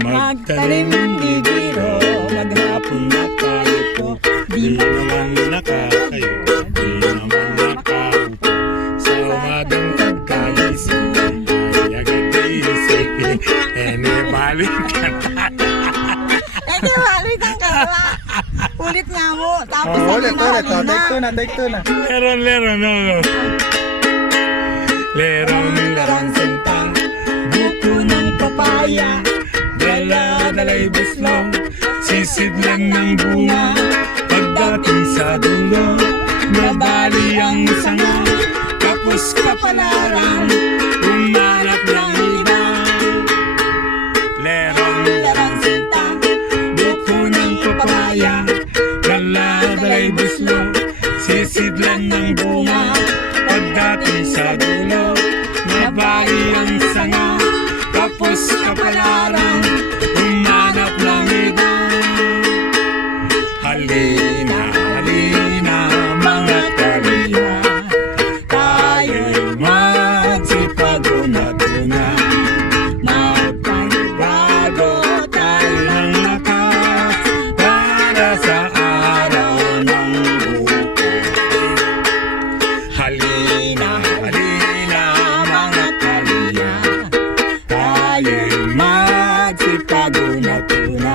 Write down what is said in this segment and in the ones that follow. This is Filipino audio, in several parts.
Magtanim di biro, maghapon na tayo po. Di naman nakakayo, di naman nakaupo. Sa umagang pagkagising, ay agad iisipin. Balik ka na. Balik ang kalawa. Ulit nga mo. Tapos ulit. Take two na. Leron, no. Leron, sintang, buko ng papaya. Dala-dala'y buslong, sisidlan ng bunga. Pagdating sa dulo, nabali ang sanga. Kapos kapalaran, umanap ng iba. Leron, sinta, buko ng papaya. Dala-dala'y buslong, sisidlan ng bunga. Pagdating sa dulo, nabali ang sanga. Kapos kapalaran, umanap ng iba. Halina, halina, mga kaliya. Tayo'y magsipag-una-tuna. Magpanibago tayo ng lakas para sa araw ng bukas. Halina, halina, mga kaliya. Tayo'y magsipag-una-tuna.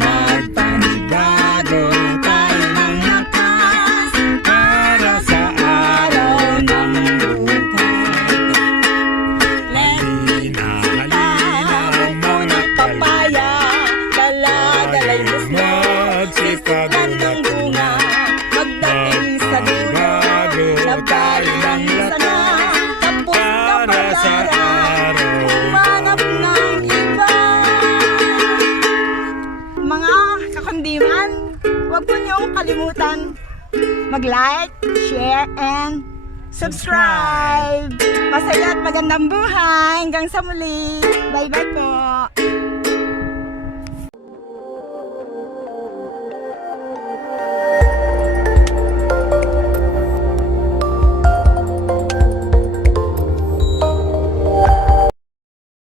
Magpanibago tayo ng lakas para sa araw ng bukas. Halina, halina, mga papaya. Dala-dala'y buslong, magsipag-una-tuna. ng bunga. Pagdating sa dulo, nabali ang sanga. Tapos Para sa kapalaran, araw. umanap ng iba. Mga kakandiman, huwag po niyong kalimutan mag-like, share, and subscribe. Masaya at magandang buhay. Hanggang sa muli. Bye-bye po.